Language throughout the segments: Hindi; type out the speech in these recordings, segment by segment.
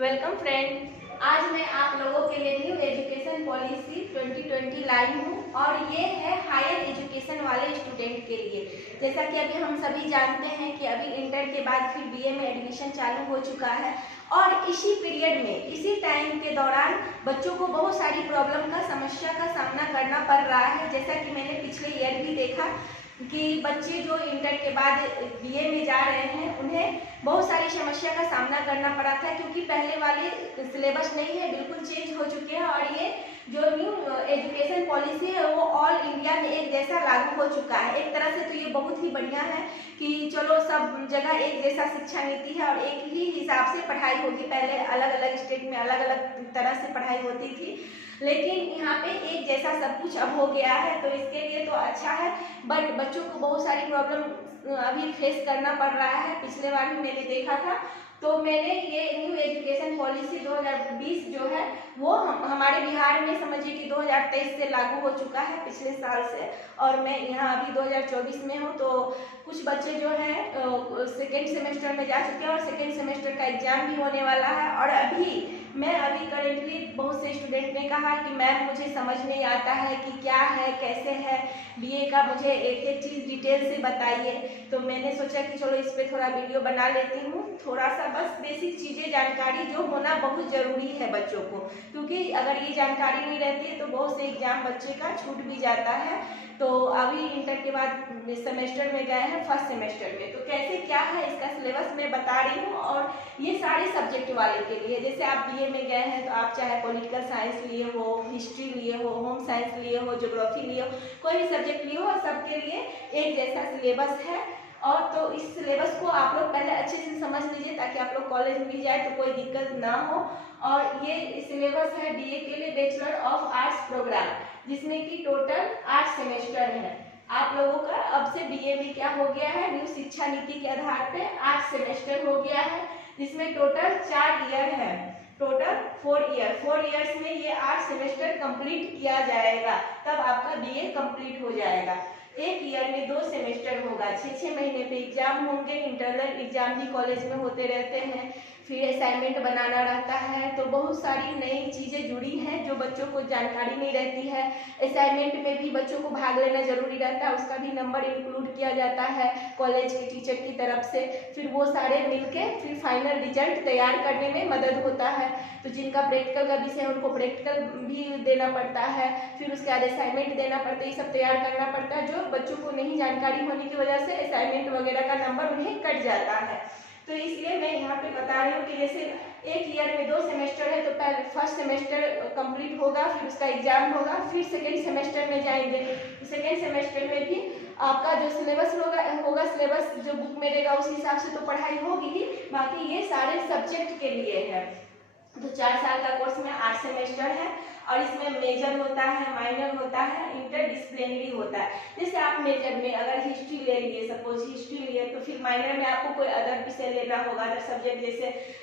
Welcome friend. आज मैं आप लोगों के लिए न्यू एजुकेशन पॉलिसी 2020 लाई हूँ और ये है हायर एजुकेशन वाले स्टूडेंट के लिए। जैसा कि अभी हम सभी जानते हैं कि अभी इंटर के बाद फिर बीए में एडमिशन चालू हो चुका है और इसी पीरियड में, इसी टाइम के दौरान बच्चों को बहुत सारी प्रॉब्लम का, समस्या का सामना करना पड़ रहा है। जैसा कि मैंने पिछले ईयर भी देखा कि बच्चे जो इंटर के बाद बीए में जा रहे हैं उन्हें बहुत सारी समस्या का सामना करना पड़ा था, क्योंकि पहले वाले सिलेबस नहीं है, बिल्कुल चेंज हो चुके हैं और ये जो न्यू एजुकेशन पॉलिसी है वो ऑल इंडिया में एक जैसा लागू हो चुका है। एक तरह से तो ये बहुत ही बढ़िया है कि चलो सब जगह एक जैसा शिक्षा नीति है और एक ही हिसाब से पढ़ाई होगी। पहले अलग अलग स्टेट में अलग अलग तरह से पढ़ाई होती थी, लेकिन यहाँ पे एक जैसा सब कुछ अब हो गया है, तो इसके लिए तो अच्छा है। बट बच्चों को बहुत सारी प्रॉब्लम अभी फेस करना पड़ रहा है। पिछले बार भी मैंने देखा था, तो मैंने ये न्यू एजुकेशन पॉलिसी 2020 जो है वो हमारे बिहार में समझिए कि 2023 से लागू हो चुका है, पिछले साल से। और मैं यहाँ अभी 2024 में हूँ, तो कुछ बच्चे जो हैं सेकेंड सेमेस्टर में जा चुके हैं और सेकेंड सेमेस्टर का एग्जाम भी होने वाला है। और अभी करेंटली बहुत से स्टूडेंट ने कहा कि मैम मुझे समझ नहीं आता है कि क्या है, कैसे है बीए का, मुझे एक एक चीज़ डिटेल से बताइए। तो मैंने सोचा कि चलो इस पर थोड़ा वीडियो बना लेती हूँ। थोड़ा सा बस बेसिक चीज़ें, जानकारी जो होना बहुत ज़रूरी है बच्चों को, क्योंकि अगर ये जानकारी नहीं रहती है तो बहुत से एग्जाम बच्चे का छूट भी जाता है। तो अभी इंटर के बाद सेमेस्टर में गए हैं, फर्स्ट सेमेस्टर में, तो कैसे क्या है इसका सिलेबस मैं बता रही हूँ। और ये सारे सब्जेक्ट वाले के लिए, जैसे आप बीए में गए हैं तो आप चाहे पॉलिटिकल साइंस लिए हो, हिस्ट्री लिए हो, होम साइंस लिए हो, ज्योग्राफी लिए हो, कोई भी सब्जेक्ट लिए हो, सबके लिए एक जैसा सिलेबस है। और तो इस सिलेबस को आप लोग पहले अच्छे से समझ लीजिए ताकि आप लोग कॉलेज में भी जाए तो कोई दिक्कत ना हो। और ये सिलेबस है बीए के लिए बैचलर ऑफ आर्ट्स प्रोग्राम, जिसमें कि टोटल 8 सेमेस्टर है। आप लोगों का अब से बीए में क्या हो गया है, न्यू शिक्षा नीति के आधार पे 8 सेमेस्टर हो गया है, जिसमें टोटल 4 ईयर है, टोटल 4 ईयर्स में ये 8 सेमेस्टर कंप्लीट किया जाएगा, तब आपका बीए कंप्लीट हो जाएगा। एक ईयर में 2 सेमेस्टर होगा, 6 महीने पे एग्जाम होंगे। इंटरनल एग्जाम भी कॉलेज में होते रहते हैं, फिर असाइनमेंट बनाना रहता है, तो बहुत सारी नई चीज़ें जुड़ी हैं जो बच्चों को जानकारी नहीं रहती है। असाइनमेंट में भी बच्चों को भाग लेना जरूरी रहता है, उसका भी नंबर इंक्लूड किया जाता है कॉलेज के टीचर की तरफ से। फिर वो सारे मिलके फिर फाइनल रिजल्ट तैयार करने में मदद होता है। तो जिनका प्रैक्टिकल का विषय है उनको प्रैक्टिकल भी देना पड़ता है, फिर उसके बाद असाइनमेंट देना पड़ता है, ये सब तैयार करना पड़ता है। जो बच्चों को नहीं जानकारी होने की वजह से असाइनमेंट वगैरह का नंबर उन्हें कट जाता है। तो इसलिए मैं यहाँ पे बता रही हूँ कि जैसे एक ईयर में 2 सेमेस्टर है, तो पहले फर्स्ट सेमेस्टर कंप्लीट होगा, फिर उसका एग्जाम होगा, फिर सेकेंड सेमेस्टर में जाएंगे। तो सेकेंड सेमेस्टर में भी आपका जो सिलेबस होगा सिलेबस जो बुक में रहेगा उस हिसाब से तो पढ़ाई होगी ही। बाकी ये सारे सब्जेक्ट के लिए है। तो 4 साल का कोर्स में 8 सेमेस्टर है और इसमें मेजर होता है, माइनर होता है, इंटरडिसिप्लिनरी होता है। जैसे आप मेजर में अगर हिस्ट्री ले लिए, सपोज हिस्ट्री लिए, तो फिर माइनर में आपको कोई अदर विषय लेना होगा, अदर सब्जेक्ट, जैसे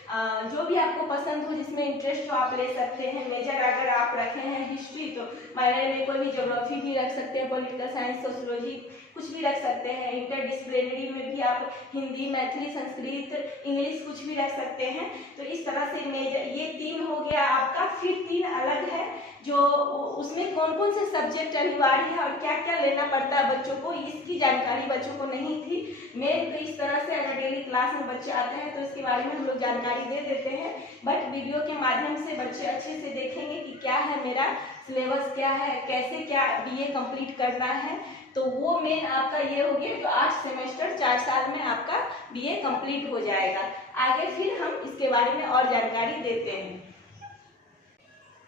जो भी आपको पसंद हो, जिसमें इंटरेस्ट हो आप ले सकते हैं। मेजर अगर आप रखे हैं हिस्ट्री, तो माइनर में कोई भी ज्योग्राफी भी रख सकते हैं, पॉलिटिकल साइंस, सोशियोलॉजी कुछ भी रख सकते हैं। इंटरडिसिप्लिनरी में भी आप हिंदी, मैथिली, संस्कृत, इंग्लिश कुछ भी रख सकते हैं। तो इस तरह से मेजर ये 3 हो गया आपका। फिर 3 अलग है जो उसमें कौन कौन से सब्जेक्ट अनिवार्य है और क्या क्या लेना पड़ता है बच्चों को, इसकी जानकारी बच्चों को नहीं थी। मैं तो इस तरह से अगर डेली क्लास में बच्चे आते हैं तो इसके बारे में हम लोग जानकारी दे देते हैं, बट वीडियो के माध्यम से बच्चे अच्छे से देखेंगे कि क्या है मेरा सिलेबस, क्या है, कैसे क्या बीए कंप्लीट करना है। तो वो मेन आपका ये हो गया, तो 8 सेमेस्टर 4 साल में आपका बीए कंप्लीट हो जाएगा। आगे फिर हम इसके बारे में और जानकारी देते हैं।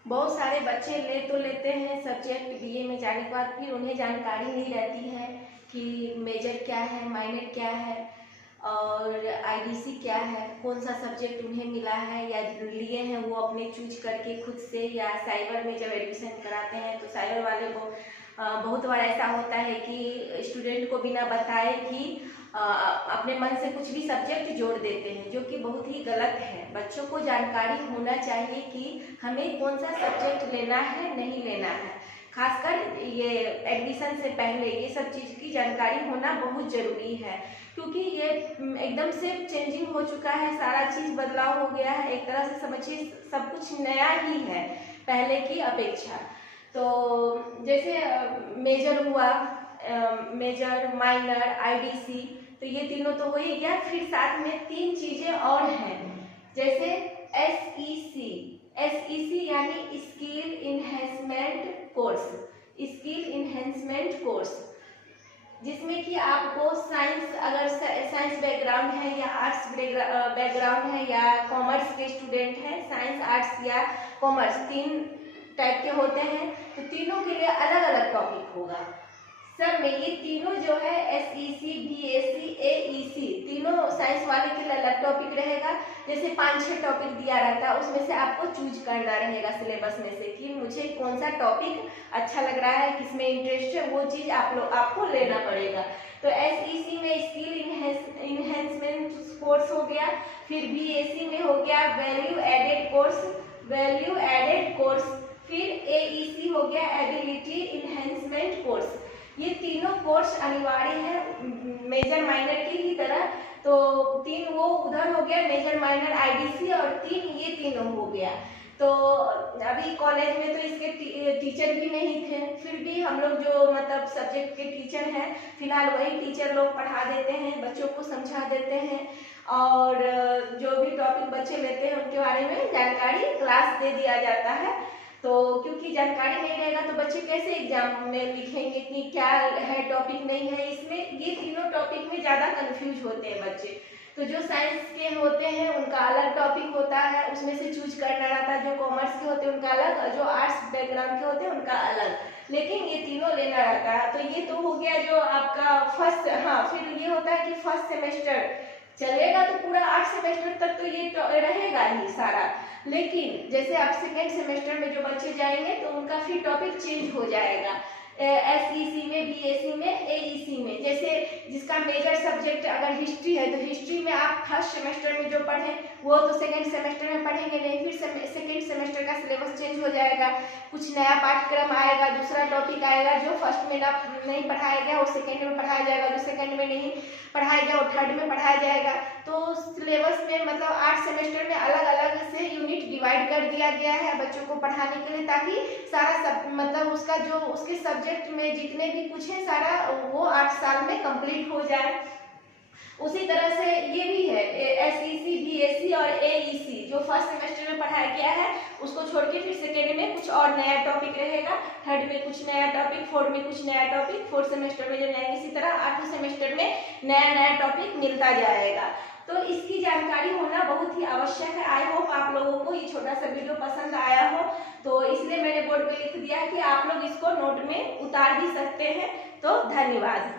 बहुत सारे बच्चे लेते हैं सब्जेक्ट बीए में जाने के बाद, फिर उन्हें जानकारी नहीं रहती है कि मेजर क्या है, माइनर क्या है और आईडीसी क्या है, कौन सा सब्जेक्ट उन्हें मिला है या लिए हैं वो अपने चूज करके खुद से, या साइबर में जब एडमिशन कराते हैं तो साइबर वाले को बहुत बार ऐसा होता है कि स्टूडेंट को बिना बताए ही अपने मन से कुछ भी सब्जेक्ट जोड़ देते हैं, जो कि बहुत ही गलत है। बच्चों को जानकारी होना चाहिए कि हमें कौन सा सब्जेक्ट लेना है, नहीं लेना है। खासकर ये एडमिशन से पहले ये सब चीज़ की जानकारी होना बहुत ज़रूरी है, क्योंकि ये एकदम से चेंजिंग हो चुका है, सारा चीज़ बदलाव हो गया है, एक तरह से समझिए सब कुछ नया ही है पहले की अपेक्षा। तो जैसे मेजर हुआ, मेजर, माइनर, आईडीसी, तो ये तीनों तो हो ही गया। फिर साथ में 3 चीज़ें और हैं, जैसे एसईसी। एसईसी यानी skill enhancement course, skill enhancement course, जिसमें कि आपको साइंस, अगर साइंस बैकग्राउंड है या आर्ट्स बैकग्राउंड है या कॉमर्स के स्टूडेंट हैं, साइंस, आर्ट्स या कॉमर्स 3 टाइप के होते हैं, तो तीनों के लिए अलग अलग टॉपिक होगा सब में। ये तीनों जो है एसईसी, बीएससी, एईसी, तीनों साइंस वाले के लिए अलग टॉपिक रहेगा। जैसे 5-6 टॉपिक दिया रहता है, उसमें से आपको चूज करना रहेगा सिलेबस में से कि मुझे कौन सा टॉपिक अच्छा लग रहा है, किसमें इंटरेस्ट है, वो चीज़ आपको लेना पड़ेगा। तो एसईसी में स्किल इन्हेंसमेंट कोर्स हो गया, फिर बीएससी में हो गया value added course, value added course, फिर एईसी हो गया एबिलिटी इन्हेंसमेंट कोर्स। ये तीनों कोर्स अनिवार्य है मेजर माइनर की ही तरह। तो 3 वो उधर हो गया, मेजर माइनर आईडीसी, और 3 ये तीनों हो गया। तो अभी कॉलेज में तो इसके टीचर भी नहीं थे, फिर भी हम लोग जो मतलब सब्जेक्ट के टीचर हैं, फिलहाल वही टीचर लोग पढ़ा देते हैं, बच्चों को समझा देते हैं, और जो भी टॉपिक बच्चे लेते हैं उनके बारे में जानकारी क्लास दे दिया जाता है। तो क्योंकि जानकारी नहीं रहेगा तो बच्चे कैसे एग्जाम में लिखेंगे कि क्या है टॉपिक नहीं है। इसमें ये तीनों टॉपिक में ज़्यादा कंफ्यूज होते हैं बच्चे। तो जो साइंस के होते हैं उनका अलग टॉपिक होता है, उसमें से चूज करना रहता है। जो कॉमर्स के होते हैं उनका अलग, और जो आर्ट्स बैकग्राउंड के होते हैं उनका अलग, लेकिन ये तीनों लेना रहता है। तो ये तो हो गया जो आपका फर्स्ट। हाँ, फिर ये होता है कि फर्स्ट सेमेस्टर चलेगा तो पूरा 8 सेमेस्टर तक तो ये रहेगा ही सारा, लेकिन जैसे आप सेकेंड सेमेस्टर में जो बच्चे जाएंगे तो उनका फिर टॉपिक चेंज हो जाएगा, एसईसी में, बीएससी में, एईसी में। जैसे जिसका मेजर सब्जेक्ट अगर हिस्ट्री है तो हिस्ट्री में आप फर्स्ट सेमेस्टर में जो पढ़ें वो तो सेकेंड सेमेस्टर में पढ़ेंगे नहीं, फिर सेकेंड सेमेस्टर का सिलेबस चेंज हो जाएगा, कुछ नया पाठ्यक्रम आएगा, दूसरा टॉपिक आएगा जो फर्स्ट में नहीं पढ़ाया गया वो सेकेंड में पढ़ाया जाएगा, जो सेकेंड में नहीं पढ़ाया गया वो थर्ड में पढ़ाया जाएगा। तो सिलेबस में मतलब 8 सेमेस्टर में अलग अलग से यूनिट डिवाइड कर दिया गया है बच्चों को पढ़ाने के लिए, ताकि सारा मतलब उसका जो उसके सब्जेक्ट में जितने भी कुछ है सारा वो 8 साल में कंप्लीट हो जाए। उसी तरह से ये भी है एसईसी, बीएससी और एईसी, जो फर्स्ट सेमेस्टर में पढ़ाया गया है उसको छोड़ के फिर सेकेंड में कुछ और नया टॉपिक रहेगा, थर्ड में कुछ नया टॉपिक, फोर्थ में कुछ नया टॉपिक, फोर्थ सेमेस्टर में जब जाएंगे इसी तरह 8वें सेमेस्टर में नया नया टॉपिक मिलता जाएगा। तो इसकी जानकारी होना बहुत ही आवश्यक है। आई होप आप लोगों को ये छोटा सा वीडियो पसंद आया हो, तो इसलिए मैंने बोर्ड पे लिख दिया कि आप लोग इसको नोट में उतार भी सकते हैं। तो धन्यवाद।